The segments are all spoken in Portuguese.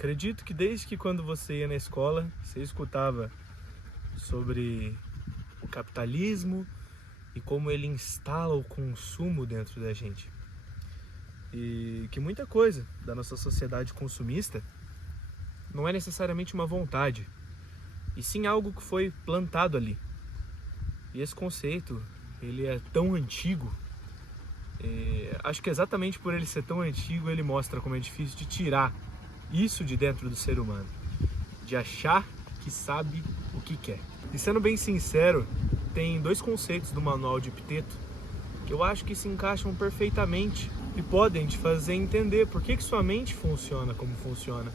Acredito que desde que quando você ia na escola, você escutava sobre o capitalismo e como ele instala o consumo dentro da gente. E que muita coisa da nossa sociedade consumista não é necessariamente uma vontade, e sim algo que foi plantado ali. E esse conceito, ele é tão antigo, acho que exatamente por ele ser tão antigo, ele mostra como é difícil de tirar isso de dentro do ser humano, de achar que sabe o que quer. E sendo bem sincero, tem dois conceitos do Manual de Epiteto que eu acho que se encaixam perfeitamente e podem te fazer entender por que sua mente funciona como funciona.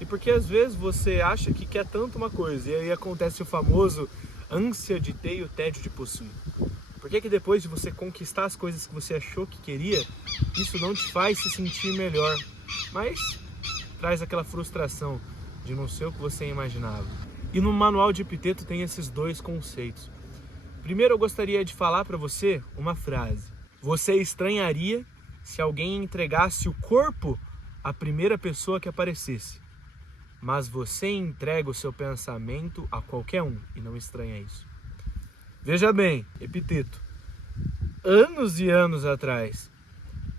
E porque às vezes você acha que quer tanto uma coisa e aí acontece o famoso ânsia de ter e o tédio de possuir. Por que depois de você conquistar as coisas que você achou que queria, isso não te faz se sentir melhor, mas traz aquela frustração de não ser o que você imaginava? E no Manual de Epiteto tem esses dois conceitos. Primeiro eu gostaria de falar para você uma frase. Você estranharia se alguém entregasse o corpo à primeira pessoa que aparecesse, mas você entrega o seu pensamento a qualquer um e não estranha isso. Veja bem, Epiteto, anos e anos atrás,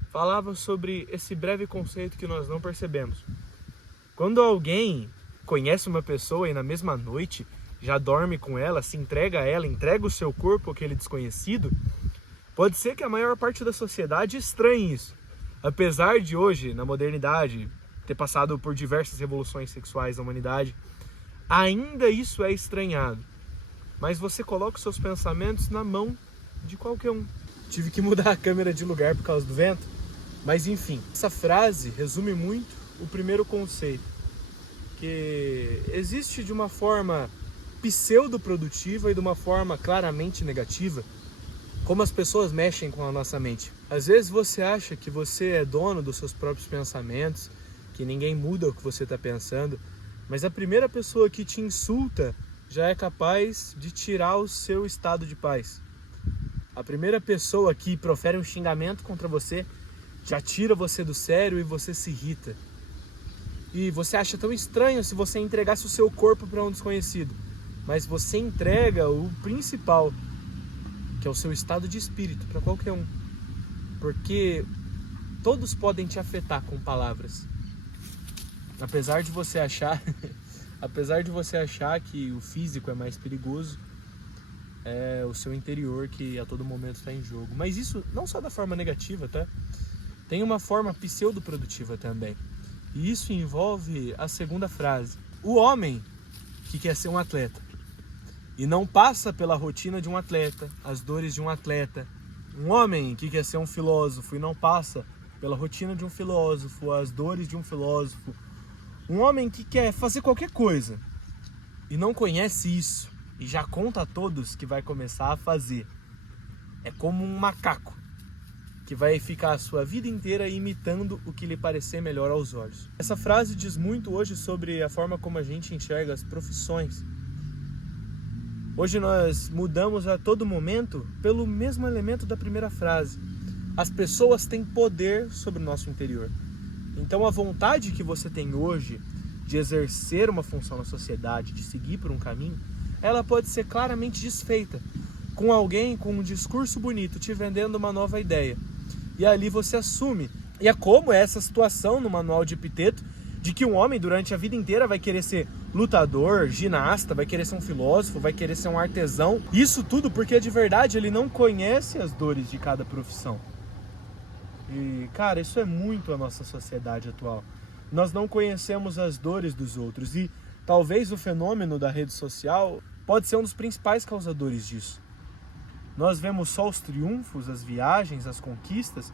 falava sobre esse breve conceito que nós não percebemos. Quando alguém conhece uma pessoa e na mesma noite já dorme com ela, se entrega a ela, entrega o seu corpo àquele desconhecido, pode ser que a maior parte da sociedade estranhe isso. Apesar de hoje, na modernidade, ter passado por diversas revoluções sexuais na humanidade, ainda isso é estranhado. Mas você coloca os seus pensamentos na mão de qualquer um. Tive que mudar a câmera de lugar por causa do vento, mas enfim, essa frase resume muito o primeiro conceito, que existe de uma forma pseudo-produtiva e de uma forma claramente negativa, como as pessoas mexem com a nossa mente. Às vezes você acha que você é dono dos seus próprios pensamentos, que ninguém muda o que você está pensando, mas a primeira pessoa que te insulta já é capaz de tirar o seu estado de paz. A primeira pessoa que profere um xingamento contra você já tira você do sério e você se irrita. E você acha tão estranho se você entregasse o seu corpo para um desconhecido, mas você entrega o principal, que é o seu estado de espírito, para qualquer um. Porque todos podem te afetar com palavras. Apesar de você achar que o físico é mais perigoso, é o seu interior que a todo momento está em jogo. Mas isso não só da forma negativa, tá? Tem uma forma pseudo-produtiva também. E isso envolve a segunda frase. O homem que quer ser um atleta e não passa pela rotina de um atleta, as dores de um atleta. Um homem que quer ser um filósofo e não passa pela rotina de um filósofo, as dores de um filósofo. Um homem que quer fazer qualquer coisa e não conhece isso e já conta a todos que vai começar a fazer. É como um macaco que vai ficar a sua vida inteira imitando o que lhe parecer melhor aos olhos. Essa frase diz muito hoje sobre a forma como a gente enxerga as profissões. Hoje nós mudamos a todo momento pelo mesmo elemento da primeira frase. As pessoas têm poder sobre o nosso interior. Então a vontade que você tem hoje de exercer uma função na sociedade, de seguir por um caminho, ela pode ser claramente desfeita com alguém com um discurso bonito te vendendo uma nova ideia. E ali você assume. E é como essa situação no Manual de Epiteto, de que um homem durante a vida inteira vai querer ser lutador, ginasta, vai querer ser um filósofo, vai querer ser um artesão. Isso tudo porque de verdade ele não conhece as dores de cada profissão. E cara, isso é muito a nossa sociedade atual. Nós não conhecemos as dores dos outros e talvez o fenômeno da rede social pode ser um dos principais causadores disso. Nós vemos só os triunfos, as viagens, as conquistas,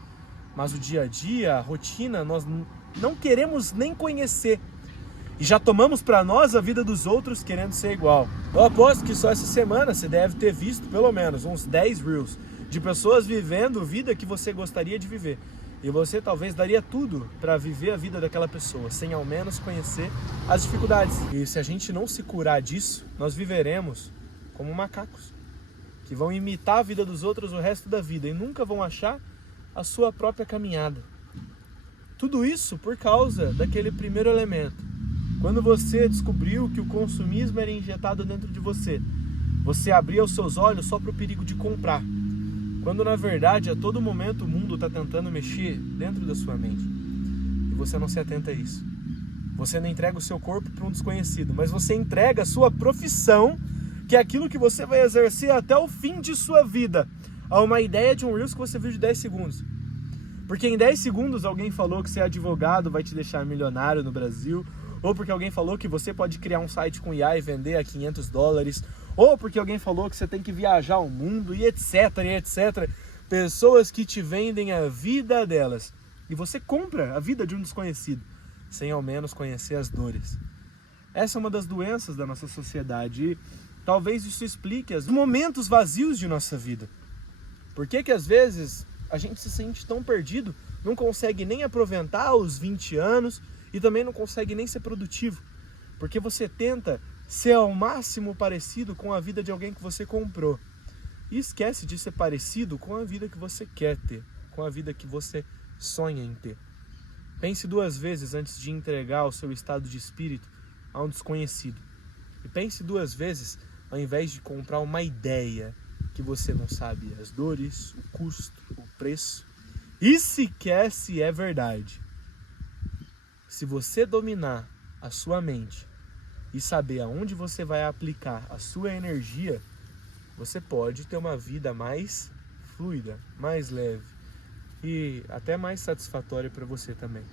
mas o dia a dia, a rotina, nós não queremos nem conhecer. E já tomamos para nós a vida dos outros querendo ser igual. Eu aposto que só essa semana você deve ter visto pelo menos uns 10 reels de pessoas vivendo a vida que você gostaria de viver. E você talvez daria tudo para viver a vida daquela pessoa, sem ao menos conhecer as dificuldades. E se a gente não se curar disso, nós viveremos como macacos, que vão imitar a vida dos outros o resto da vida e nunca vão achar a sua própria caminhada. Tudo isso por causa daquele primeiro elemento, Quando você descobriu que o consumismo era injetado dentro de você, você abria os seus olhos só para o perigo de comprar. Quando na verdade a todo momento o mundo está tentando mexer dentro da sua mente. E você não se atenta a isso. Você não entrega o seu corpo para um desconhecido, mas você entrega a sua profissão, que é aquilo que você vai exercer até o fim de sua vida, a uma ideia de um Reels que você viu de 10 segundos. Porque em 10 segundos alguém falou que ser advogado vai te deixar milionário no Brasil, ou porque alguém falou que você pode criar um site com IA e vender a $500, ou porque alguém falou que você tem que viajar o mundo, e etc, e etc. Pessoas que te vendem a vida delas. E você compra a vida de um desconhecido, sem ao menos conhecer as dores. Essa é uma das doenças da nossa sociedade, e talvez isso explique os momentos vazios de nossa vida. Por que às vezes a gente se sente tão perdido, não consegue nem aproveitar os 20 anos e também não consegue nem ser produtivo? Porque você tenta ser ao máximo parecido com a vida de alguém que você comprou. E esquece de ser parecido com a vida que você quer ter, com a vida que você sonha em ter. Pense 2 vezes antes de entregar o seu estado de espírito a um desconhecido. E pense 2 vezes ao invés de comprar uma ideia que você não sabe as dores, o custo, o preço e sequer se é verdade. Se você dominar a sua mente e saber aonde você vai aplicar a sua energia, você pode ter uma vida mais fluida, mais leve e até mais satisfatória para você também.